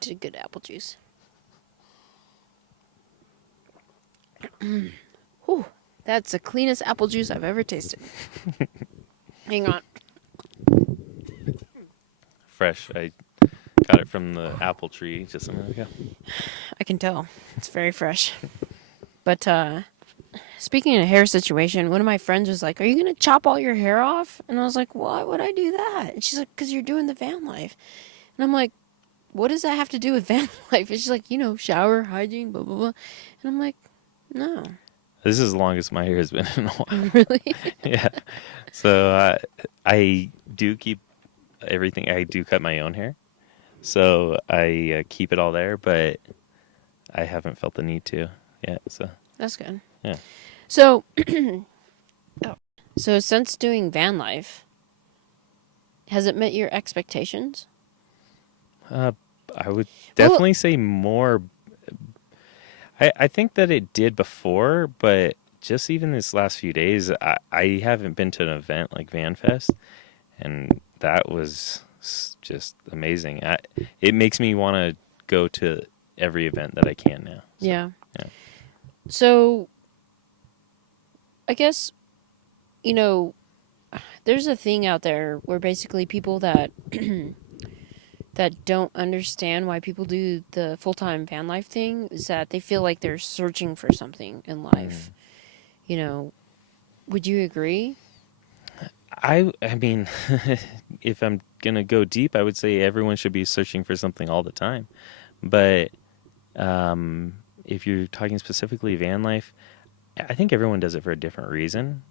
to good apple juice. Whew, that's the cleanest apple juice I've ever tasted. Hang on. Fresh. I got it from the apple tree just a minute ago. I can tell. It's very fresh. But speaking of hair situation, one of my friends was like, "Are you going to chop all your hair off?" And I was like, "Why would I do that?" And she's like, "Because you're doing the van life." And I'm like, "What does that have to do with van life?" And she's like, shower, hygiene, blah, blah, blah. And I'm like, no. This is the longest my hair has been in a while. Really? Yeah. So I do keep everything. I do cut my own hair. So I keep it all there, but I haven't felt the need to yet. So That's good. yeah. So, so since doing van life, has it met your expectations? I would definitely say more. I think that it did before, but just even this last few days, I haven't been to an event like Van Fest, and that was just amazing. It makes me want to go to every event that I can now. So, Yeah. yeah. So, I guess, there's a thing out there where basically people that that don't understand why people do the full-time van life thing is that they feel like they're searching for something in life. Would you agree? I mean, if I'm gonna go deep, I would say everyone should be searching for something all the time. But if you're talking specifically van life, I think everyone does it for a different reason.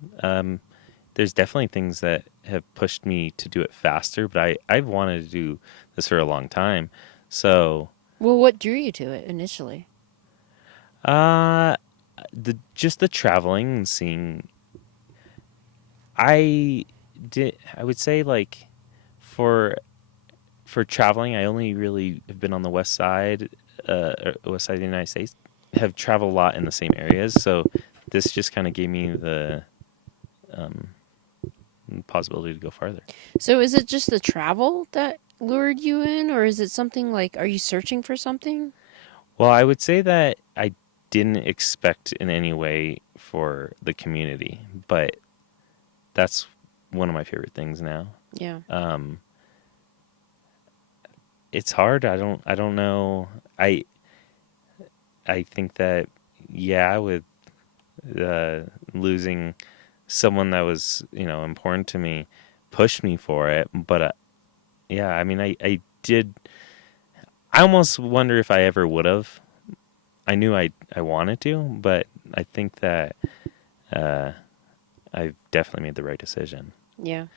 There's definitely things that have pushed me to do it faster, but I've wanted to do this for a long time. So, Well, what drew you to it initially? just the traveling and seeing. I would say like for traveling, I only really have been on the west side of the United States. Have traveled a lot in the same areas, so this just kind of gave me the possibility to go farther. So is it just the travel that lured you in, or is it something like, are you searching for something? Well, I would say that I didn't expect in any way for the community, but that's one of my favorite things now. Yeah. Um, it's hard. I don't know. I I think that yeah, with losing someone that was important to me, pushed me for it. But yeah, I mean, I did. I almost wonder if I ever would have. I knew I wanted to, but I think that uh, I've definitely made the right decision. Yeah.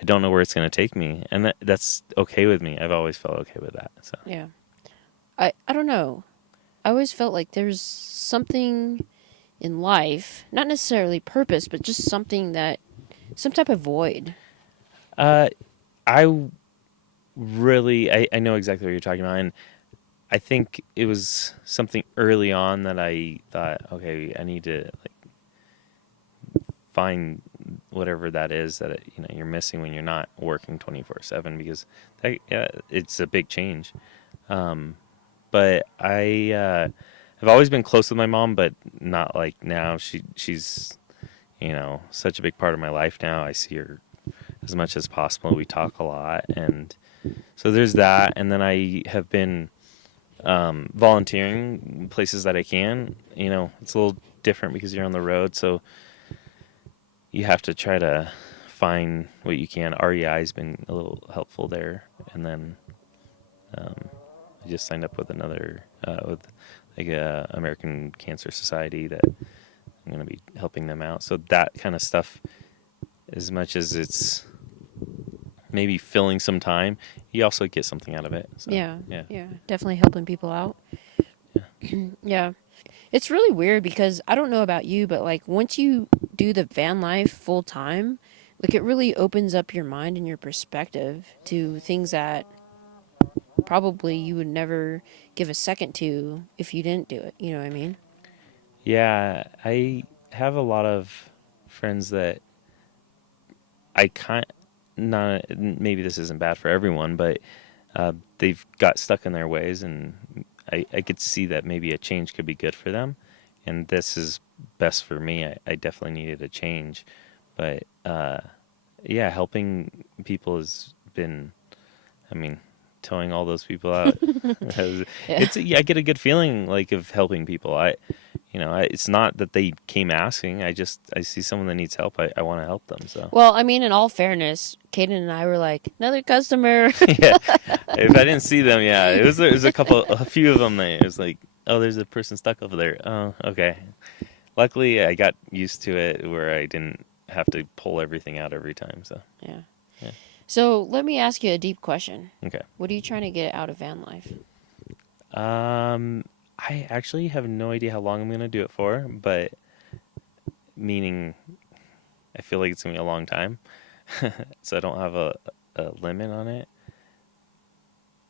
I don't know where it's going to take me, and that's okay with me. I've always felt okay with that. So Yeah. I don't know. I always felt like there's something in life, not necessarily purpose, but just something that, some type of void. uh, I really I know exactly what you're talking about, and I think it was something early on that I thought, okay, I need to like find whatever that is that you're missing when you're not working 24/7 because it's a big change. Um, but I've always been close with my mom, but not like now. She's such a big part of my life now. I see her as much as possible. We talk a lot, and so there's that. And then I have been volunteering places that I can. It's a little different because you're on the road, so you have to try to find what you can. REI has been a little helpful there, and then I just signed up with another with like a American Cancer Society that I'm going to be helping them out. So that kind of stuff, as much as it's maybe filling some time, you also get something out of it. So, Yeah. yeah. Yeah. Definitely helping people out. Yeah. It's really weird because I don't know about you, but like once you do the van life full time, like it really opens up your mind and your perspective to things that probably you would never give a second to if you didn't do it. You know what I mean? Yeah, I have a lot of friends that I kind not maybe this isn't bad for everyone, but they've got stuck in their ways, and I could see that maybe a change could be good for them, and this is best for me. I definitely needed a change, but yeah, helping people has been, I mean, towing all those people out. Yeah. I get a good feeling like of helping people. It's not that they came asking. I see someone that needs help. I want to help them. So Well, I mean, in all fairness, Kaden and I were like, another customer. yeah, if I didn't see them, yeah, it was a few of them. That it was like, oh, there's a person stuck over there. Oh, okay. Luckily, I got used to it where I didn't have to pull everything out every time. So Yeah. yeah, So let me ask you a deep question. okay. What are you trying to get out of van life? I actually have no idea how long I'm gonna do it for, but meaning I feel like it's gonna be a long time, so I don't have a limit on it.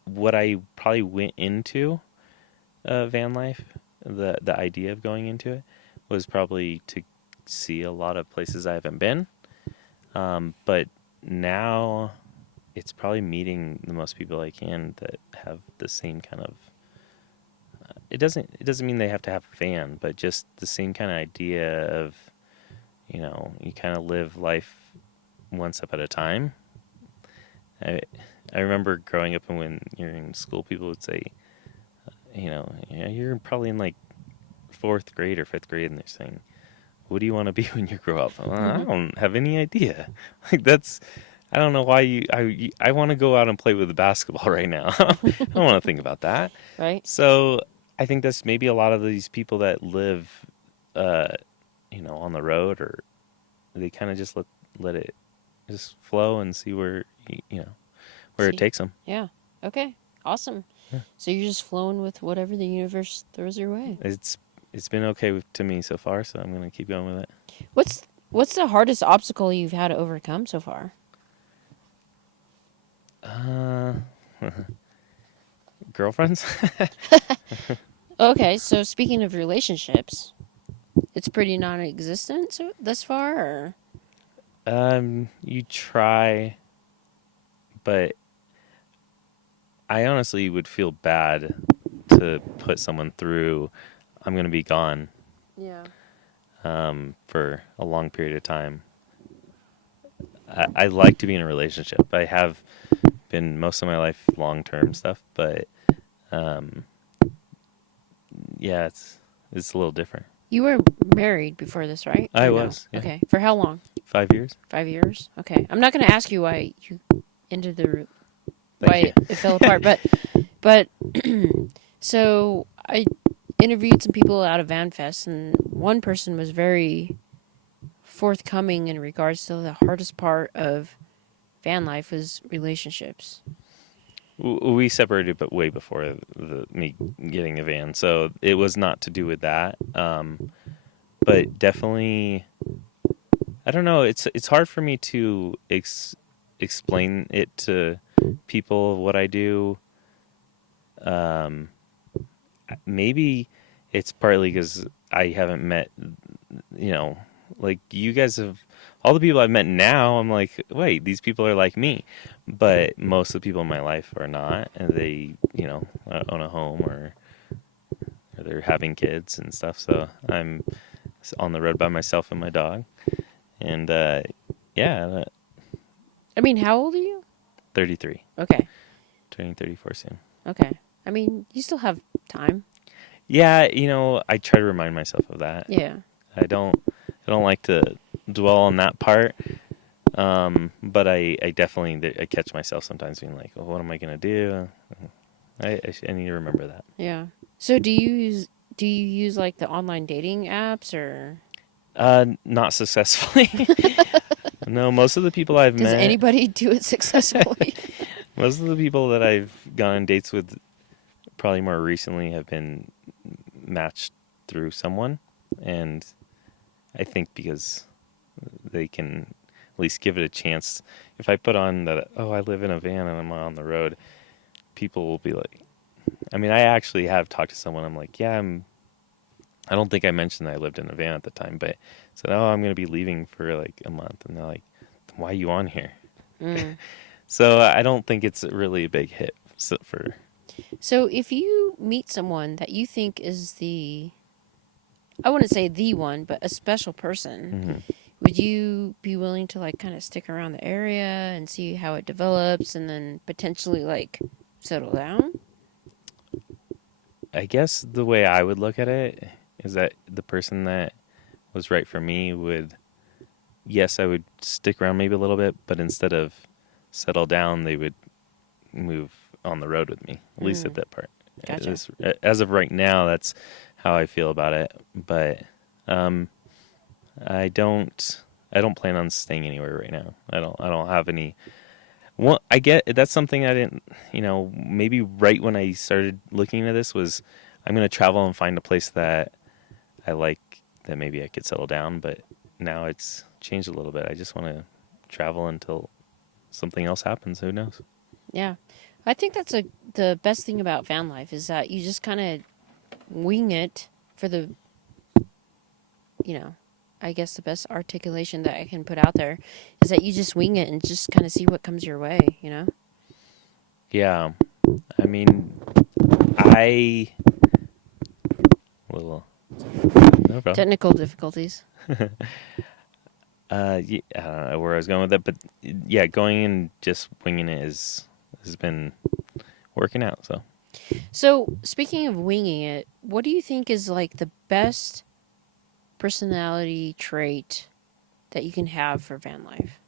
What I probably went into van life, the idea of going into it, was probably to see a lot of places I haven't been. But now it's probably meeting the most people I can that have the same kind of. It doesn't mean they have to have a van, but just the same kind of idea of, you kind of live life one step at a time. I I remember growing up and when you're in school, people would say, yeah, you're probably in like fourth grade or fifth grade, and they're saying, "What do you want to be when you grow up?" I don't have any idea. Like that's, I don't know why I want to go out and play with the basketball right now. I don't want to think about that. Right? So I think that's maybe a lot of these people that live, uh, on the road, or they kind of just let it just flow and see where it See? takes them. Yeah. Okay. Awesome. Yeah. So you're just flowing with whatever the universe throws your way. It's been okay to me so far, so I'm gonna keep going with it. What's the hardest obstacle you've had to overcome so far? Uh, girlfriends. Okay, so speaking of relationships, it's pretty non-existent thus far, or You try, but I honestly would feel bad to put someone through. I'm going to be gone Yeah. for a long period of time. I like to be in a relationship. I have been most of my life long-term stuff, but um, yeah, it's a little different. You were married before this, right? I Or no? was, yeah. Okay. For how long? 5 years. 5 years? Okay. I'm not going to ask you why you ended Thank why you. it fell apart, but so I interviewed some people out of VanFest, and one person was very forthcoming in regards to the hardest part of van life was relationships. We separated, but way before me getting a van, so it was not to do with that. But definitely, I don't know. It's hard for me to explain it to people what I do. Maybe it's partly because I haven't met, you know, like you guys have. All the people I've met now, I'm like, wait, these people are like me. But most of the people in my life are not, and they, own a home or they're having kids and stuff. So I'm on the road by myself and my dog. And yeah, I mean, how old are you? 33, Okay. turning 34 soon. Okay. I mean, you still have time. Yeah, I try to remind myself of that. Yeah. I don't like to dwell on that part. But I definitely I catch myself sometimes being like, well, what am I gonna do? I need to remember that. Yeah. So do you use like the online dating apps or Not successfully. No, most of the people I've does met, anybody do it successfully? most of the people that I've gone on dates with, probably more recently, have been matched through someone, and I think because they can at least give it a chance. If I put on that, oh, I live in a van and I'm on the road, people will be like, I mean, I actually have talked to someone. I'm like, yeah, I don't think I mentioned that I lived in a van at the time, but said, oh, I'm going to be leaving for like a month. And they're like, why are you on here? Mm. So I don't think it's really a big hit for. So if you meet someone that you think is I wouldn't say the one, but a special person, Mm-hmm. would you be willing to like kind of stick around the area and see how it develops and then potentially like settle down? I guess the way I would look at it is that the person that was right for me would, yes, I would stick around maybe a little bit, but instead of settle down, they would move on the road with me, at least at that part. Gotcha. As of right now, that's how I feel about it. But I don't plan on staying anywhere right now. I don't have any. Well, I get that's something I didn't. Maybe right when I started looking at this was, I'm going to travel and find a place that I like, that maybe I could settle down. But now it's changed a little bit. I just want to travel until something else happens. Who knows? Yeah. I think that's the best thing about van life is that you just kind of wing it for I guess the best articulation that I can put out there is that you just wing it and just kind of see what comes your way, Yeah. I mean, I little no problem. Technical difficulties. Yeah, I don't know where I was going with that, but yeah, going and just winging it has been working out. So, speaking of winging it, what do you think is like the best personality trait that you can have for van life?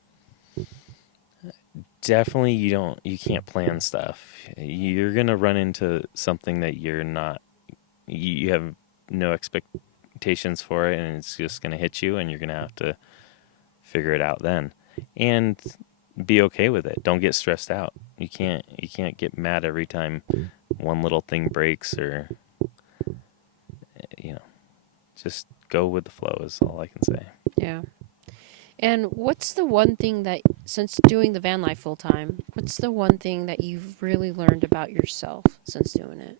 Definitely, you can't plan stuff. You're gonna run into something that you have no expectations for it, and it's just gonna hit you, and you're gonna have to figure it out then, and be okay with it. Don't get stressed out. You can't get mad every time one little thing breaks, or just go with the flow is all I can say. Yeah. And what's the one thing that, since doing the van life full time, what's the one thing that you've really learned about yourself since doing it?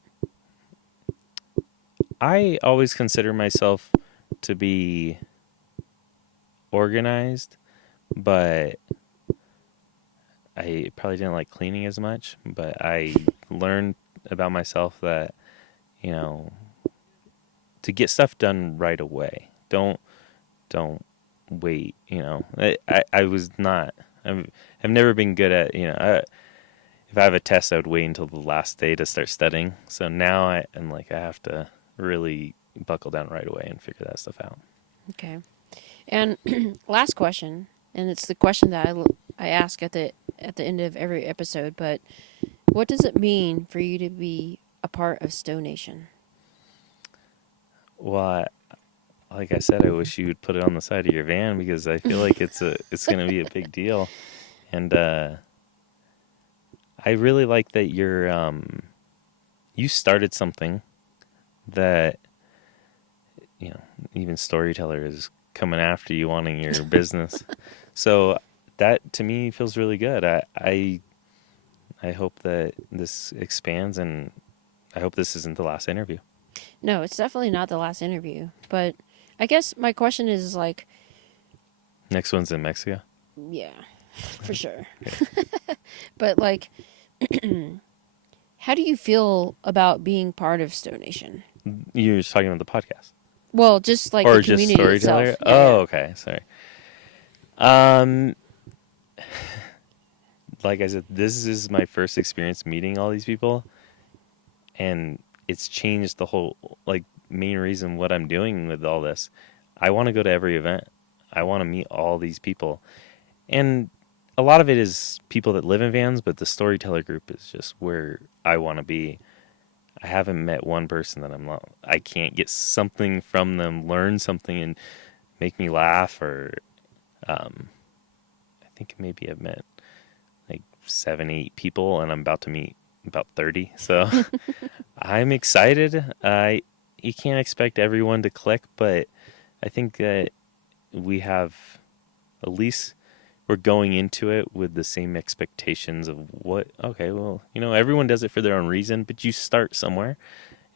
I always consider myself to be organized, but I probably didn't like cleaning as much, but I learned about myself that, to get stuff done right away. Don't wait. I was not. I've never been good at. If I have a test, I would wait until the last day to start studying. So now I'm like, I have to really buckle down right away and figure that stuff out. Okay. And last question, and it's the question that I ask at the end of every episode, but what does it mean for you to be a part of Stowe Nation? Well, like I said, I wish you would put it on the side of your van because I feel like it's going to be a big deal. And I really like that you started something that, even Storyteller is coming after you wanting your business. So that to me feels really good. I hope that this expands, and I hope this isn't the last interview. No, it's definitely not the last interview. But I guess my question is like... Next one's in Mexico? Yeah, for sure. But like, how do you feel about being part of Stowe Nation? You're just talking about the podcast? Well, just like or the community just Storyteller? itself. Oh, okay. Sorry. Like I said, this is my first experience meeting all these people, and it's changed the whole main reason what I'm doing with all this. I want to go to every event. I want to meet all these people, and a lot of it is people that live in vans, but the Storyteller group is just where I want to be. I haven't met one person that I can't get something from them, learn something, and make me laugh. Or I think maybe I've met 7, 8 people, and I'm about to meet about 30. So I'm excited. You can't expect everyone to click, but I think that we have, at least we're going into it with the same expectations of everyone does it for their own reason, but you start somewhere,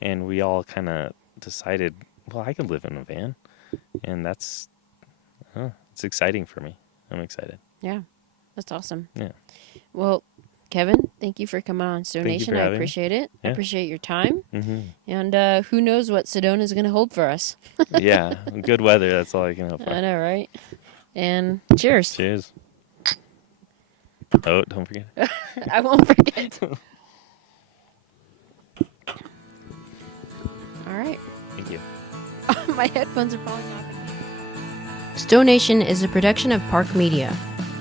and we all kind of decided, well, I could live in a van, and it's exciting for me. I'm excited. Yeah, that's awesome. Yeah. Well, Kevin, thank you for coming on Stowe Nation. I appreciate it. Yeah. I appreciate your time. Mm-hmm. And who knows what Sedona is going to hold for us. Yeah, good weather. That's all I can hope for. I know, right? And cheers. Cheers. Oh, don't forget. I won't forget. All right. Thank you. My headphones are falling off again. Stowe Nation is a production of Park Media.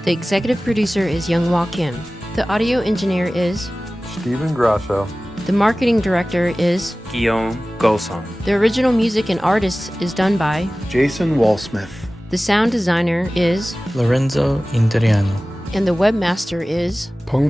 The executive producer is Younghwa Kim. The audio engineer is Stephen Grasso. The marketing director is Guillaume Golsong. The original music and artists is done by Jason Walsmith. The sound designer is Lorenzo Interiano. And the webmaster is Peng.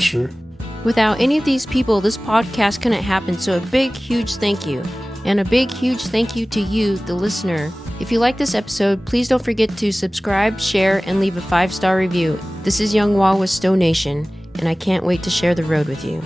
Without any of these people, this podcast couldn't happen, so a big, huge thank you. And a big, huge thank you to you, the listener. If you like this episode, please don't forget to subscribe, share, and leave a 5-star review. This is Younghwa with Stowe Nation, and I can't wait to share the road with you.